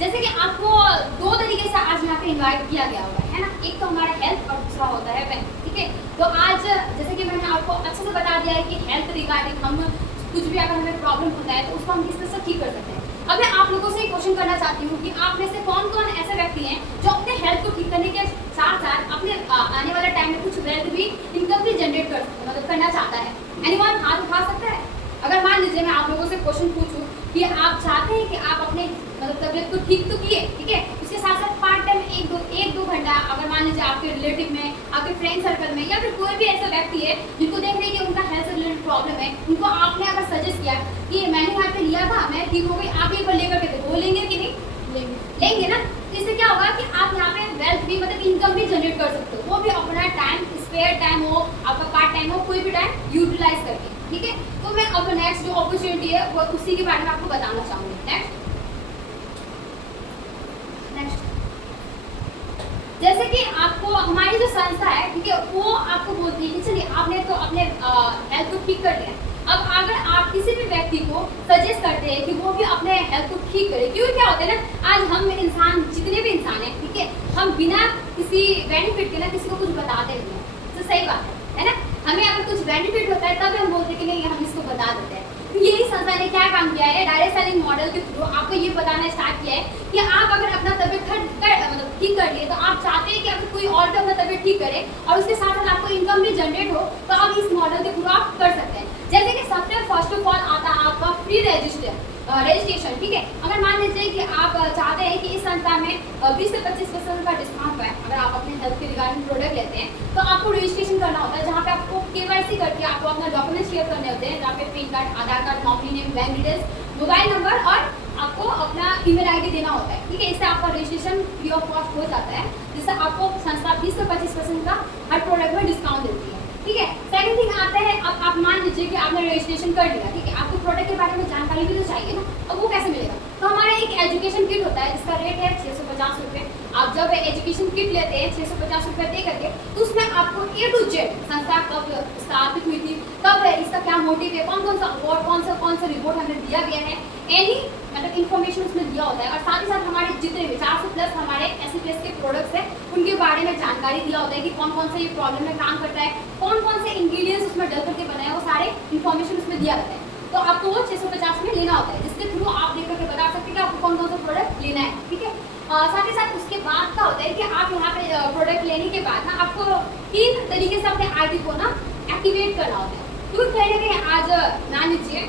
जैसे कि आपको दो तरीके से आज यहाँ पे इनवाइट किया गया हुआ है ना, एक तो हमारा हेल्थ और दूसरा होता है वेल्थ, ठीक है। तो आज जैसे कि मैंने आपको अच्छे से बता दिया है कि हेल्थ रिगार्डिंग हम कुछ भी अगर हमें प्रॉब्लम होता है तो उसको हम किस तरह से ठीक कर सकते हैं। अब मैं आप लोगों से एक क्वेश्चन करना चाहती हूँ कि आप में से कौन कौन ऐसे व्यक्ति हैं जो अपने हेल्थ को ठीक करने के साथ साथ अपने आने वाले टाइम में कुछ वेल्थ भी, इनकम भी जनरेट कर मतलब करना चाहता है। एनीवन हाथ उठा सकता है? अगर मान लीजिए मैं आप लोगों से क्वेश्चन पूछूं कि आप चाहते हैं कि आप अपने मतलब तबियत को ठीक तो किए, ठीक है, उसके साथ साथ पार्ट टाइम एक दो घंटा अगर मान लीजिए आपके रिलेटिव में, आपके फ्रेंड सर्कल में या फिर कोई भी ऐसा व्यक्ति है जिनको देख रहे हैं कि उनका हेल्थ से रिलेटेड प्रॉब्लम है, उनको आपने अगर सजेस्ट किया कि मैंने यहाँ पे लिया था, मैं ठीक हो गई, आप एक बार लेकर के देखो, लेंगे कि नहीं? लेंगे ना। तो इससे क्या होगा कि आप यहाँ पे वेल्थ भी मतलब इनकम भी जनरेट कर सकते हो, वो भी अपना टाइम, स्पेयर टाइम हो, आपका पार्ट टाइम हो, कोई भी टाइम यूटिलाइज करके, ठीक है। तो मैं अब नेक्स्ट जो अपॉर्चुनिटी है वो उसी के बारे में आपको बताना चाहूंगी। नेक्स्ट जैसे कि आपको हमारी जो संस्था है, ठीक है, वो आपको बोलती है कि चलिए आपने तो अपने हेल्थ को ठीक कर लिया, अब अगर आप किसी भी व्यक्ति को सजेस्ट करते हैं कि वो भी अपने हेल्थ को ठीक करे, क्योंकि क्या होता है ना, आज हम इंसान जितने भी इंसान हैं, ठीक है, हम बिना किसी बेनिफिट के ना किसी को कुछ बताते नहीं हैं। तो सही बात है ना, हमें अगर कुछ बेनिफिट होता है तब हम बोलते हैं कि नहीं हम इसको बता देते हैं। तो यही संस्था ने क्या काम किया है, डायरेक्ट सेलिंग मॉडल के थ्रू आपको ये बताना स्टार्ट किया है कि आप अगर अपना तबियत मतलब ठीक कर लिए, तो आप चाहते हैं कि अगर कोई और भी अपना तबियत ठीक करे और उसके साथ साथ आपको इनकम भी जनरेट हो, तो आप इस मॉडल के थ्रू आप कर सकते हैं। जैसे कि सबसे फर्स्ट ऑफ ऑल आता है आपका फ्री रजिस्ट्रेशन, ठीक है। अगर मान लीजिए कि आप चाहते हैं कि इस संस्था में 20 से 25% का डिस्काउंट है अगर आप अपने हेल्थ के रिगार्डिंग प्रोडक्ट लेते हैं, तो आपको रजिस्ट्रेशन करना होता है, जहाँ पे आपको केवाईसी करके आपको अपना डॉक्यूमेंट शेयर करने होते हैं, जहाँ पे PAN card, Aadhaar card, nominee name, bank details, mobile number और आपको अपना ईमेल आईडी देना होता है, ठीक है। इससे आपका रजिस्ट्रेशन फ्री ऑफ कॉस्ट हो जाता है, जिससे आपको संस्था 20 से 25% का हर प्रोडक्ट में डिस्काउंट देती है, ठीक है। सेकंड थिंग आता है, अब आप मान लीजिए कि आपने रजिस्ट्रेशन कर लिया, ठीक है, आपको प्रोडक्ट के बारे में जानकारी भी तो चाहिए ना, अब वो कैसे मिलेगा? तो हमारा एक एजुकेशन किट होता है जिसका रेट है 650 रुपये। आप जब एजुकेशन किट लेते हैं 650 रुपये दे करके, तो उसमें आपको A to Z संस्था कब स्थापित हुई थी, कब है, इसका क्या मोटिव है, कौन सा अवार्ड, कौन सा रिपोर्ट हमें दिया गया है, एनी मतलब इन्फॉर्मेशन उसमें दिया होता है। और साथ ही साथ हमारे जितने भी 400 प्लस हमारे SCPS के प्रोडक्ट्स हैं उनके बारे में जानकारी दिया होता है कि कौन से ये प्रॉब्लम में काम करता है, कौन से इंग्रेडिएंट्स उसमें डल करके बनाए, वो सारे इन्फॉर्मेशन उसमें दिया रहता है। तो आपको वो 650 में लेना होता है, जिसके थ्रू आप देख करके बता सकते हैं कि आपको कौन सा प्रोडक्ट लेना है, ठीक है। साथ ही साथ उसके बाद क्या होता है कि आप यहाँ पे प्रोडक्ट लेने के बाद ना आपको 3 तरीके से अपने ID को ना एक्टिवेट करना होता है। क्योंकि कहीं ना कहीं आज मान लीजिए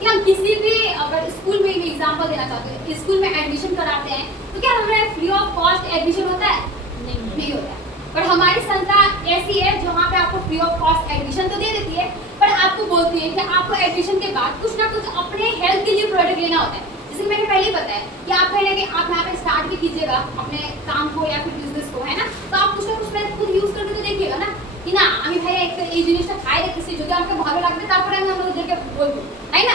कि हम किसी भी अगर स्कूल में एग्जाम्पल देना चाहते हैं, स्कूल में एडमिशन कराते हैं, तो क्या हमें फ्री ऑफ कॉस्ट एडमिशन होता है? नहीं होता है। पर हमारी संस्था ऐसी है जहाँ पे आपको फ्री ऑफ कॉस्ट एडमिशन तो दे देती है, पर आपको बोलती है कि आपको एडमिशन के बाद कुछ ना कुछ अपने हेल्थ के लिए प्रोडक्ट लेना होता है। जैसे मैंने पहले ही बताया कि आप कहेंगे कि आप यहाँ पे स्टार्ट भी कीजिएगा अपने काम को या फिर बिजनेस को, है ना, तो आप कुछ ना कुछ पहले खुद यूज करके तो देखिएगा ना कि ना আমি ভাই একটা এই জিনিসটা খাই দেখতেছি, যদি আমাকে ভালো লাগবে তারপরে আমি আমাদেরকে বলবো, তাই না?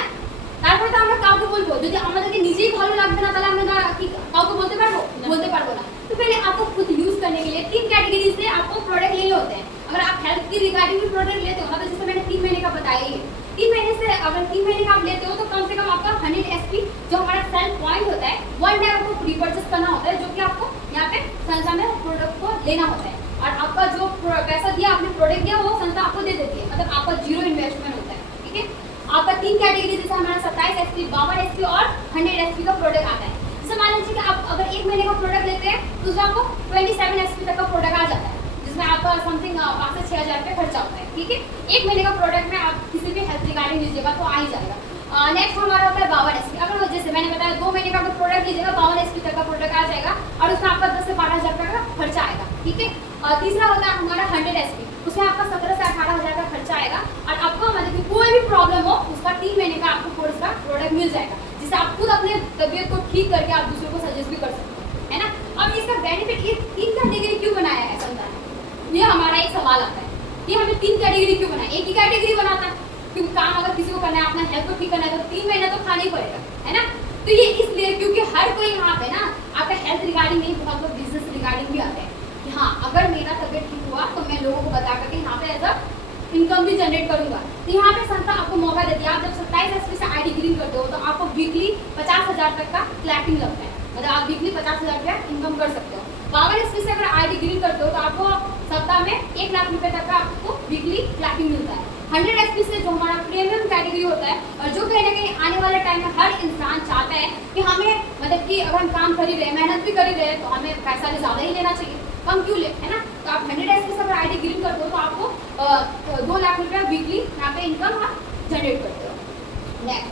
তারপরে তো আমরা কাউকে বলবো, যদি আমাদেরকে নিজেই ভালো লাগবে না তাহলে আমরা কি কাউকে বলতে পারবো? বলতে পারবো না। तो पहले आपको खुद यूज करने के लिए 3 कैटेगरी से आपको प्रोडक्ट लेने होते हैं। अगर आप हेल्थ की रिगार्डिंग भी प्रोडक्ट लेते हो ना, तो जैसे मैंने 3 महीने का बताया ही, 3 महीने से अगर 3 महीने का आप लेते हो तो कम से कम आपका 100 SP जो हमारा सेल पॉइंट होता है 1 डे आपको रिपर्चेस करना होता है, जो कि आपको यहाँ पे संस्था में प्रोडक्ट को लेना होता है। और आपका जो पैसा दिया आपने प्रोडक्ट दिया वो संस्था आपको दे देती है, मतलब आपका 0 इन्वेस्टमेंट होता है, ठीक है। आपका 3 कैटेगरी जैसे हमारा 27 SP, 52 SP और 100 SP का प्रोडक्ट आता है। जैसे मान लीजिए कि आप अगर 1 महीने का प्रोडक्ट लेते हैं तो उसमें आपको 27 SP तक का प्रोडक्ट आ जाता है, जिसमें आपका समथिंग 5 से 6 हज़ार रुपये खर्चा होता है, ठीक है। 1 महीने का प्रोडक्ट में आप किसी भी हेल्थ रिगार्डिंग लीजिएगा तो आ ही जाएगा। नेक्स्ट हमारा होता है 52 SP। अगर जैसे मैंने बताया 2 महीने का अगर प्रोडक्ट लीजिएगा 52 SP तक का प्रोडक्ट आ जाएगा और उसमें आपका 10 से 12 हज़ार रुपये का खर्चा आएगा, ठीक है। तीसरा होता है हमारा 100 SP, उसमें आपका 17 से 18 हज़ार का खर्चा आएगा और आपको मतलब कि कोई भी प्रॉब्लम हो उसका 3 महीने का आपको कोर्स का प्रोडक्ट मिल जाएगा, जिससे आप खुद अपने तबियत को ठीक करके आप दूसरों को सजेस्ट भी कर सकते हैं, है ना। अब इसका बेनिफिट ये 3 कैटेगरी क्यों बनाया है संस्था ने, ये हमारा एक सवाल आता है कि हमें 3 कैटेगरी क्यों बनाया, एक ही कैटेगरी बनाता है क्योंकि काम अगर किसी को करना है, अपना हेल्थ को ठीक करना है तो 3 महीना तो खाना ही पड़ेगा, है ना। तो ये इसलिए क्योंकि हर कोई यहाँ पे ना आपका हेल्थ रिगार्डिंग नहीं, बहुत लोग बिजनेस रिगार्डिंग भी आते हैं कि हाँ अगर मेरा तबियत ठीक हुआ तो मैं लोगों को बता करके यहाँ पे एज अ इनकम भी जनरेट करूंगा। तो यहाँ पे संस्था आपको मौका देती है। आप जब 27 एसपी से आईडी ग्रीन करते हो तो आपको वीकली 50,000 तक का क्लैपिंग लगता है, मतलब आप वीकली 50,000 रुपया इनकम कर सकते हो। पावर एसपी से अगर आईडी ग्रीन करते हो तो आपको सप्ताह में 1 लाख रुपए तक का आपको वीकली क्लैपिंग मिलता है। 100 एसपी से जो हमारा प्रीमियम कैटेगरी होता है, और जो कहीं ना कहीं आने वाले टाइम में हर इंसान चाहता है कि हमें मतलब कि अगर हम काम कर ही रहे, मेहनत भी कर ही रहे, तो हमें पैसा भी ज़्यादा ही लेना चाहिए, कम क्यों ले, है ना। तो आप 100 एसपी से अगर आईडी ग्रीन करते हो तो आपको 2 लाख रुपया वीकली यहाँ पे इनकम आप जनरेट करते हो। नेक्स्ट,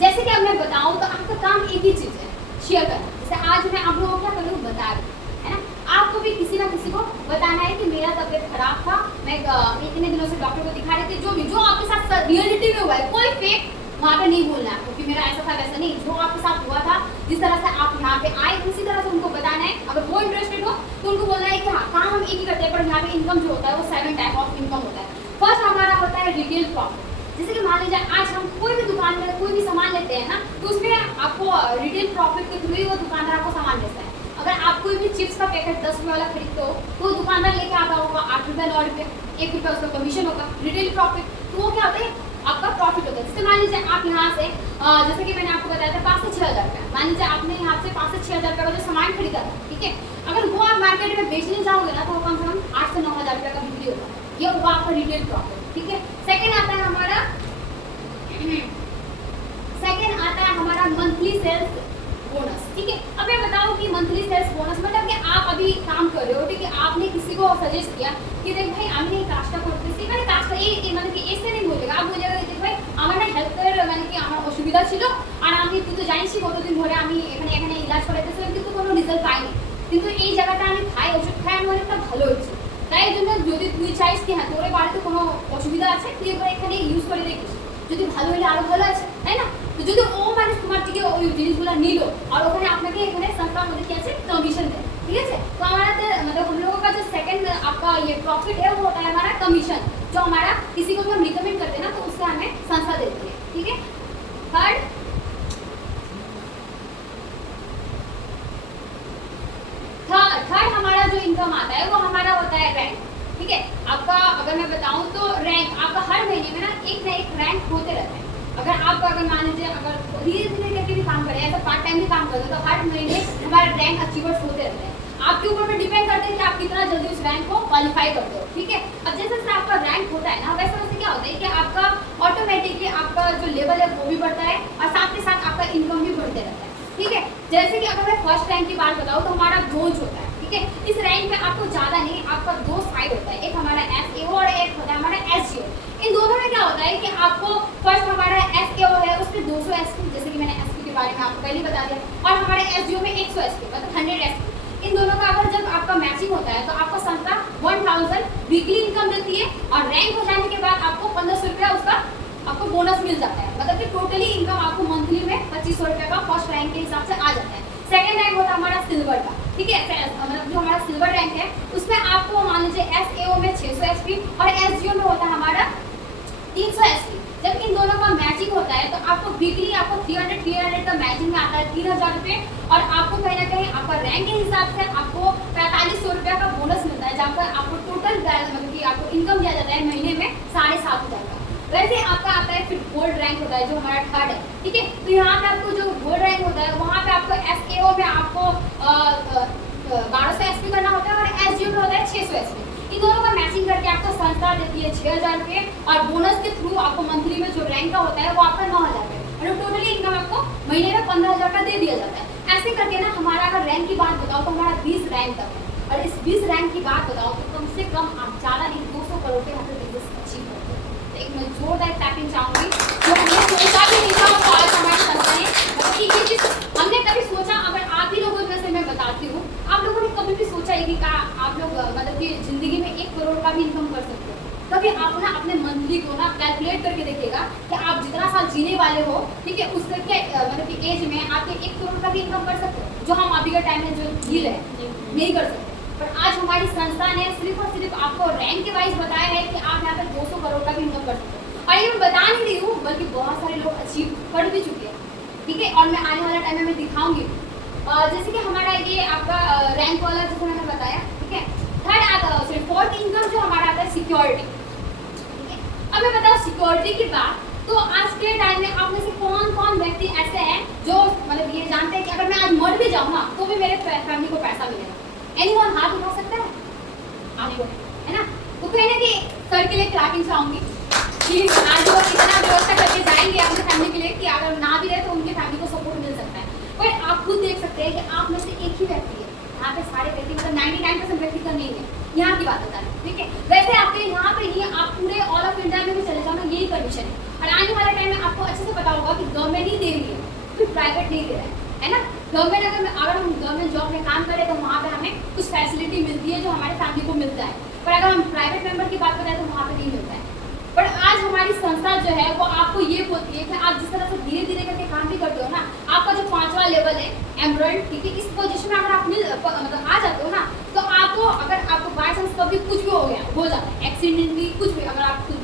जैसे कि अब मैं बताऊँ तो आपका काम एक ही चीज़ है, शेयर करना। जैसे आज मैं आप लोगों को क्या करूँ बता रही हूँ, है ना। आपको भी किसी ना किसी को बताना है कि मेरा तबीयत खराब था, मैं इतने दिनों से डॉक्टर को दिखा रही थी, जो आपके साथ रियलिटी में हुआ है, कोई फेक वहाँ पे नहीं बोलना है आपको कि मेरा ऐसा था वैसा नहीं। जो आपके साथ हुआ था, जिस तरह से आप यहाँ पे आए, उसी तरह से उनको बताना है। अगर वो इंटरेस्टेड हो तो उनको बोलना है कि हाँ, काम हम एक ही करते हैं, पर यहाँ पे इनकम जो होता है वो 7 टाइप ऑफ इनकम होता है। फर्स्ट हमारा होता है रिटेल प्रॉफिट। जैसे कि मान लीजिए आज हम कोई भी दुकान में कोई भी सामान लेते हैं ना, तो उसमें आपको रिटेल प्रॉफिट के थ्रू ही वो दुकानदार आपको सामान बेचता है। अगर आप कोई भी चिप्स का पैकेट 10 रुपये वाला खरीदते हो तो दुकानदार लेके आता होगा 8 रुपये 9 रुपये, 1 रुपया उसका कमीशन होगा, रिटेल प्रॉफिट। तो वो क्या होता है, आपका प्रॉफिट होता है। जैसे मान लीजिए आप यहाँ से जैसे कि मैंने आपको बताया था 5 से 6 हज़ार रुपया, मान लीजिए आपने यहाँ से 5 से 6 हज़ार रुपये का जो सामान खरीदा था, ठीक है, अगर वो आप मार्केट में बेचने जाओगे ना तो कम से कम 8 से 9 हज़ार रुपये का बिक्री होगा। ये होगा आपका रिटेल प्रॉफिट, ठीक है। सेकेंड आता है हमारा मंथली सेल्स बोनस, ठीक है। अब मैं बताऊं कि मंथली सेल्स बोनस मतलब कि आप अभी काम कर रहे हो, ठीक है, आपने किसी को सजेस्ट किया कि देख भाई আমি এই কাজটা করতেছি, মানে কাজটা এই মানে কি এসে नहीं बोलेगा, आप बोलेगा देख भाई আমার না হেলথের মানে কি আমার অসুবিধা ছিল, আর আমি তুই তো জানিসই কতদিন ধরে আমি এখানে ইলাজ করাইতেছিলাম কিন্তু কোনো রেজাল্ট পাইনি, কিন্তু এই জায়গাটা আমি খাই ওষুধ খাই আমার অনেকটা ভালো হচ্ছে, তাই জন্য যদি তুই চাইস কি হ্যাঁ তোর বাড়িতে কোনো অসুবিধা আছে তুই একবার এখানে ইউজ করে দেখিস, যদি ভালো হলে আরো ভালো আছে, তাই না। तो যদি ও মানুষ তোমার থেকে ওই জিনিসগুলো নিল और ওখানে আপনাকে এখানে संस्था मतलब क्या है कमीशन दे, ठीक है। तो हमारा मतलब हम लोगों का जो सेकंड आपका ये प्रॉफिट है वो होता है हमारा कमीशन, जो हमारा किसी को भी हम रिकमेंड करते हैं ना तो उससे हमें संस्था देती है, ठीक है। थर्ड हमारा जो इनकम आता है वो हमारा होता है रैंक, ठीक है। आपका अगर मैं बताऊं तो रैंक आपका हर महीने में ना एक रैंक होते रहता है। अगर आप अगर मान लीजिए अगर धीरे धीरे करके भी काम करें, ऐसा पार्ट टाइम भी काम करें तो हर महीने हमारा रैंक अचीवर्स होते रहते हैं। आपके ऊपर में डिपेंड करते हैं कि आप कितना जल्दी उस रैंक को क्वालिफाई करते हो, ठीक है। अब जैसे जैसे आपका रैंक होता है ना वैसे वैसे क्या होता है कि आपका ऑटोमेटिकली आपका जो लेवल है वो भी बढ़ता है और साथ के साथ आपका इनकम भी बढ़ते रहता है, ठीक है। जैसे कि अगर मैं फर्स्ट रैंक की बात बताऊँ तो हमारा ब्रोंज होता है, ठीक है। इस रैंक में आपको ज़्यादा नहीं, आपका 2 साइड होता है, एक हमारा SAO और एक होता है हमारा SGO। इन दोनों में क्या होता है कि आपको फर्स्ट हमारा SAO है उस पर 200 SP, जैसे कि मैंने SP के बारे में आपको पहले बता दिया, और हमारे SGO में 100 SP मतलब 100 SP। इन दोनों का अगर जब आपका मैचिंग होता है तो आपको संस्था 1000 वीकली इनकम देती है और रैंक हो जाने के बाद आपको 1500 रुपया उसका आपको बोनस मिल जाता है, मतलब कि टोटली इनकम आपको मंथली में 2500 रुपये का फर्स्ट रैंक के हिसाब से आ जाता है। सेकंड रैंक होता है हमारा सिल्वर का, ठीक है। मतलब जो हमारा सिल्वर रैंक है उसमें आपको मान लीजिए SAO में 600 SP और SGO में होता है हमारा 300 SP। जब इन दोनों का मैचिंग होता है तो आपको वीकली आपको 300 का मैचिंग में आता है 3000 रुपये, और आपको कहीं ना कहीं आपका रैंक के हिसाब से आपको 4500 रुपये का बोनस मिलता है, जहाँ पर आपको टोटल मतलब कि आपको इनकम दिया जाता है महीने में 7500 का। वैसे आपका आता है फिर गोल्ड रैंक होता है जो हमारा थर्ड है, ठीक है। तो यहाँ पे आपको जो गोल्ड रैंक होता है वहाँ पे आपको SAO में आपको 1200 SP करना होता है और SGO में होता है 600 SP। इन दोनों का मैचिंग करके आपको संस्था देती है 6000 रुपये और बोनस के थ्रू आपको मंथली में जो रैंक का होता है वो आपका 9000 रुपये, मतलब टोटली इनकम आपको महीने में 15000 का दे दिया जाता है। ऐसे करके ना हमारा अगर रैंक की बात बताओ तो हमारा 20 रैंक तक है, और इस 20 रैंक की बात बताओ तो कम से कम आप ज़्यादा नहीं 200 करोड़ के यहाँ पे बिजनेस अचीव करते हो। तो एक मैं जोरदार टैपिंग चाहूँगी जो हमने सोचा भी नहीं था और आज हमारी संस्था ने मतलब ये चीज़ हमने कभी सोचा, अगर आप ही लोगों में से मैं बताती हूँ आप लोगों ने कभी भी सोचा है कि क्या आप लोग मतलब कि ज़िंदगी में 1 करोड़ का भी इनकम कर सकते हो? कभी आप ना अपने मंथली को ना कैलकुलेट करके देखिएगा कि आप जितना साल जीने वाले हो, ठीक है, उससे के मतलब कि एज में आप 1 करोड़ का भी इनकम कर सकते हो, जो हम अभी के टाइम में जो जी रहे हैं नहीं कर सकते। पर आज हमारी संस्था ने सिर्फ और सिर्फ आपको रैंक के वाइज बताया है कि आप यहाँ पर 200 करोड़ का भी इनकम कर सकते हो, और ये मैं बता नहीं रही हूँ बल्कि बहुत सारे लोग अचीव कर भी चुके हैं, ठीक है। और मैं आने वाला टाइम में मैं दिखाऊंगी जैसे कि हमारा ये आपका रैंक वाला जैसे मैंने बताया, ठीक है। फोर्थ इनकम जो हमारा आता है सिक्योरिटी, ठीक है। अब मैं बताऊँ सिक्योरिटी की बात, तो आज के टाइम में आप में से कौन कौन व्यक्ति ऐसे हैं जो मतलब ये जानते हैं कि अगर मैं आज मर भी जाऊँ ना तो भी मेरे फैमिली को पैसा मिलेगा? एनीवन हाथ उठा सकता है? आगे बढ़े, है ना। तो कहीं ना कहीं सर के लिए क्लैपिंग चाहूंगी कि आज वो इतना व्यवस्था करके जाएंगे अपने फैमिली के लिए कि अगर ना भी रहे तो उनके फैमिली को सपोर्ट मिल सकता है। पर आप खुद देख सकते हैं कि आप में से एक ही व्यक्ति है, यहाँ पे सारे व्यक्ति मतलब 99% व्यक्ति का नहीं है, यहाँ की बात बता रहे हैं, ठीक है। वैसे आपके यहाँ पे नहीं, आप पूरे ऑल ऑफ इंडिया में भी चले जाओ ना, यही कंडीशन है। और आने वाले टाइम में आपको अच्छे से पता होगा कि गवर्नमेंट ही दे रही है, फिर प्राइवेट नहीं दे रहा है ना। गवर्नमेंट अगर हम गवर्नमेंट जॉब में काम करें तो वहाँ पे हमें कुछ फैसिलिटी मिलती है जो हमारे फैमिली को मिलता है, पर अगर हम प्राइवेट मेंबर की बात करें तो वहाँ पे नहीं मिलता है। पर आज हमारी संस्था जो है वो आपको ये बोलती है कि आप जिस तरह से धीरे धीरे करके काम भी करते हो ना, आपका जो 5वां लेवल है एमरल्ड, ठीक है, इस पोजीशन में अगर आप मतलब आ जाते हो ना, तो आपको अगर आपको बाय चांस कभी कुछ भी हो गया, हो जाता है एक्सीडेंटली कुछ भी, अगर आप कुछ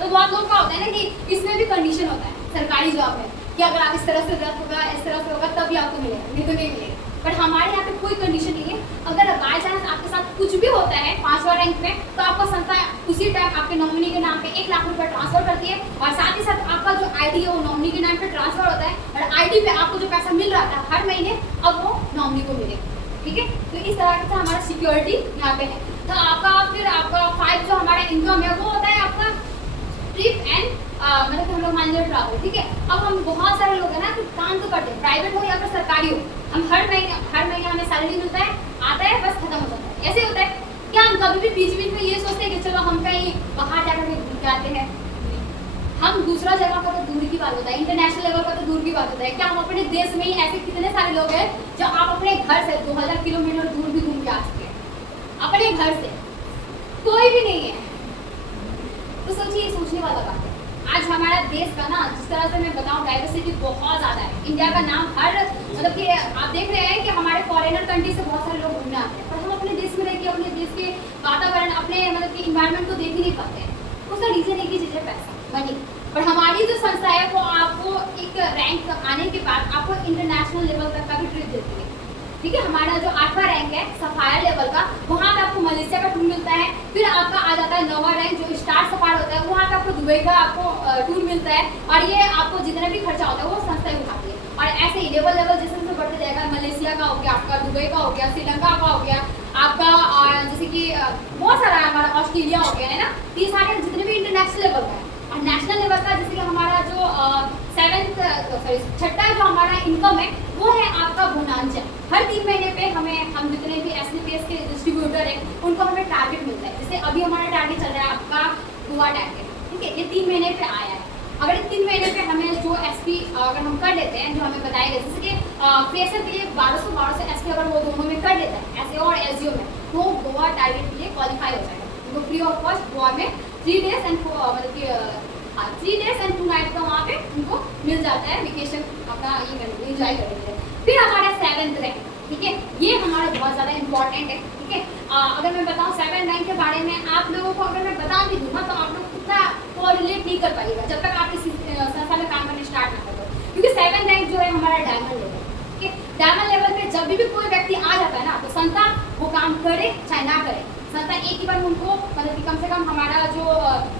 तो बहुत लोग का होता है ना कि इसमें भी कंडीशन होता है सरकारी जॉब में कि अगर आप इस तरह से रख होगा, इस तरह से होगा तभी आपको मिलेगा, नहीं तो नहीं मिलेगा। पर हमारे यहाँ पे कोई कंडीशन नहीं है। अगर बाय चांस आपके साथ कुछ भी होता है 5वां रैंक में, तो आपको संस्था उसी टाइम आपके नॉमिनी के नाम पे 1 लाख रुपए ट्रांसफर करती है, और साथ ही साथ आपका जो आईडी है वो नॉमिनी के नाम पे ट्रांसफर होता है, और आईडी पे आपको जो पैसा मिल रहा था हर महीने अब वो नॉमिनी को मिलेगा, ठीक है। तो इस तरह से हमारा सिक्योरिटी यहाँ पे है। तो आपका फिर आपका 5 जो हमारा इनकम है वो होता है आपका ट्रिप एंड मतलब कि हम लोग मान लीजिए ट्रैवल, ठीक है। अब हम बहुत सारे लोग हैं ना कि काम तो करते हैं, प्राइवेट हो या फिर सरकारी हो, हम हर महीने हमें सैलरी मिलता है, आता है, बस खत्म हो जाता है। ऐसे होता है क्या हम कभी भी बीच बीच में ये सोचते हैं कि चलो हम कहीं बाहर जाकर के घूम के आते हैं? हम दूसरा जगह का तो दूर की बात होता है, इंटरनेशनल लेवल का तो दूर की बात होता है, क्या हम अपने देश में ही ऐसे कितने सारे लोग हैं जो आप अपने घर से 2000 किलोमीटर दूर भी घूम के आ चुके हैं अपने घर से? कोई भी नहीं है। तो सोचिए, सोचने वाला बात है। आज हमारा देश का ना, जिस तरह से मैं बताऊं, डाइवर्सिटी बहुत ज़्यादा है। इंडिया का नाम हर मतलब कि आप देख रहे हैं कि हमारे फॉरेनर कंट्री से बहुत सारे लोग घूमने आते हैं, पर हम अपने देश में रह के अपने देश के वातावरण, अपने मतलब कि इन्वायरमेंट को देख ही नहीं पाते हैं। उसका रीज़न है कि जैसे पैसा, मनी। पर हमारी जो संस्था है वो आपको एक रैंक आने के बाद आपको इंटरनेशनल लेवल तक का भी ट्रिप देती है, ठीक है। हमारा जो 8वां रैंक है सफायर लेवल का, वहाँ पे आपको मलेशिया का टूर मिलता है। फिर आपका आ जाता है 9वां रैंक जो स्टार सफायर होता है, वहाँ पे आपको दुबई का आपको टूर मिलता है, और ये आपको जितना भी खर्चा होता है वो संस्था ही उठाती है। और ऐसे ही लेवल लेवल जैसे जैसे बढ़ते जाएगा, मलेशिया का हो गया, आपका दुबई का हो गया, श्रीलंका का हो गया, आपका जैसे कि बहुत सारा हमारा ऑस्ट्रेलिया हो गया, है ना। ये सारे जितने भी इंटरनेशनल लेवल का है। और नेशनल लेवल का जैसे कि हमारा जो 6ठा जो हमारा इनकम है वो है आपका बोनांचा। हर 3 महीने पे हम जितने भी SDPS के डिस्ट्रीब्यूटर हैं उनको हमें टारगेट मिलता है। जैसे अभी हमारा टारगेट चल रहा है आपका गोवा टारगेट, ठीक है, ये 3 महीने पे आया है। अगर इन 3 महीने पे हमें जो SP अगर हम कर लेते हैं जो हमें बताया गया, जैसे कि फ्रेशर के लिए 1200 SP अगर वो दोनों में कर लेता है, SAO और SGO में, तो गोवा टारगेट के लिए क्वालिफाई हो जाएगा। उनको फ्री ऑफ कॉस्ट गोवा में 3 डेज एंड 4 मतलब 3 डेज एंड 2 नाइट का वहाँ पे उनको मिल जाता है, वेकेशन अपना ये करेंगे, एंजॉय करेंगे। फिर हमारा 7th रैंक, ठीक है, ये हमारा बहुत ज़्यादा इंपॉर्टेंट है, ठीक है। अगर मैं बताऊँ 7th रैंक के बारे में आप लोगों को अगर मैं बता भी दूँ ना, तो आप लोग उतना कोरिलेट नहीं कर पाइएगा जब तक आप इस संस्था में काम करने स्टार्ट ना करो, क्योंकि 7th रैंक जो है हमारा डायमंड लेवल, ठीक है। डायमंड लेवल पे जब भी कोई व्यक्ति आ जाता है ना, तो संस्था वो काम करे चाहे ना करे, संस्था एक ही बार उनको मतलब कि कम से कम हमारा जो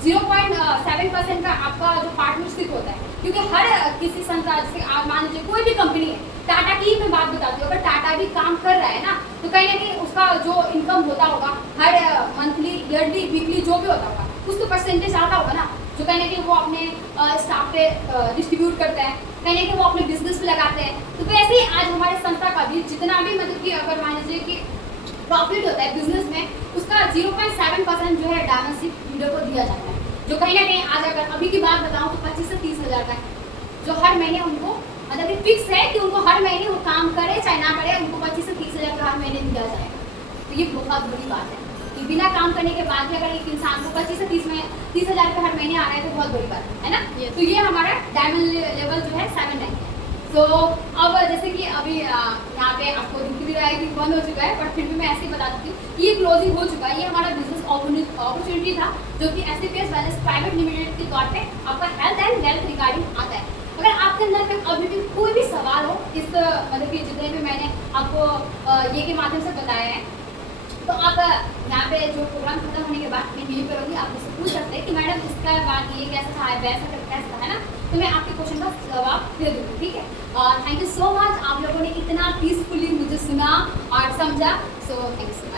0.7% का आपका जो पार्टनरशिप होता है, क्योंकि हर किसी संस्था, जैसे आप मान लीजिए कोई भी कंपनी है, टाटा की मैं बात बताती हूँ, अगर टाटा भी काम कर रहा है ना, तो कहीं ना कहीं उसका जो इनकम होता होगा हर मंथली, ईयरली, वीकली जो भी होता होगा, उसको परसेंटेज आता होगा ना, जो कहीं ना कहीं वो अपने स्टाफ पे डिस्ट्रीब्यूट करता है, कहीं ना कहीं वो अपने बिजनेस पे लगाते हैं। तो वैसे ही आज हमारे संस्था का भी जितना भी मतलब कि अगर मान लीजिए कि प्रॉफिट होता है बिजनेस में, उसका 0.7% जो है डायमंडशिप लीडर को दिया जाता है, जो कहीं ना कहीं आज अगर अभी की बात बताऊं तो 25 से 30 हज़ार का है, जो हर महीने उनको मतलब कि फिक्स है कि उनको हर महीने वो काम करे चाहे ना करे, उनको 25 से 30 हज़ार का हर महीने दिया जाएगा। तो ये बहुत बड़ी बात है कि बिना काम करने के बाद भी अगर एक इंसान को 25 से 30 हज़ार का हर महीने आ रहा है तो बहुत बड़ी बात है ना। तो ये हमारा डायमंड लेवल जो है 7 रैंक है। तो अब जैसे कि अभी यहाँ पे आपको दिख भी रहा है कि बंद हो चुका है, बट फिर भी मैं ऐसे ही बता देती हूँ कि ये क्लोजिंग हो चुका है। ये हमारा बिजनेस अपॉर्चुनिटी था जो कि SDPS वेलनेस प्राइवेट लिमिटेड के तौर पे आपका हेल्थ एंड वेल्थ रिगार्डिंग आता है। अगर आपके अंदर में अभी भी कोई भी सवाल हो इस मतलब कि जितने भी मैंने आपको ये के माध्यम से बताया है, तो आप यहाँ पे जो प्रोग्राम खत्म होने के बाद मैं यहीं पर होगी, आप मुझसे पूछ सकते हैं कि मैडम इसका बाद ये कैसा था, वैसा कैसा था, है ना। तो मैं आपके क्वेश्चन का जवाब दे दूँगी, ठीक है। और थैंक यू सो मच, आप लोगों ने इतना पीसफुली मुझे सुना और समझा, सो थैंक यू।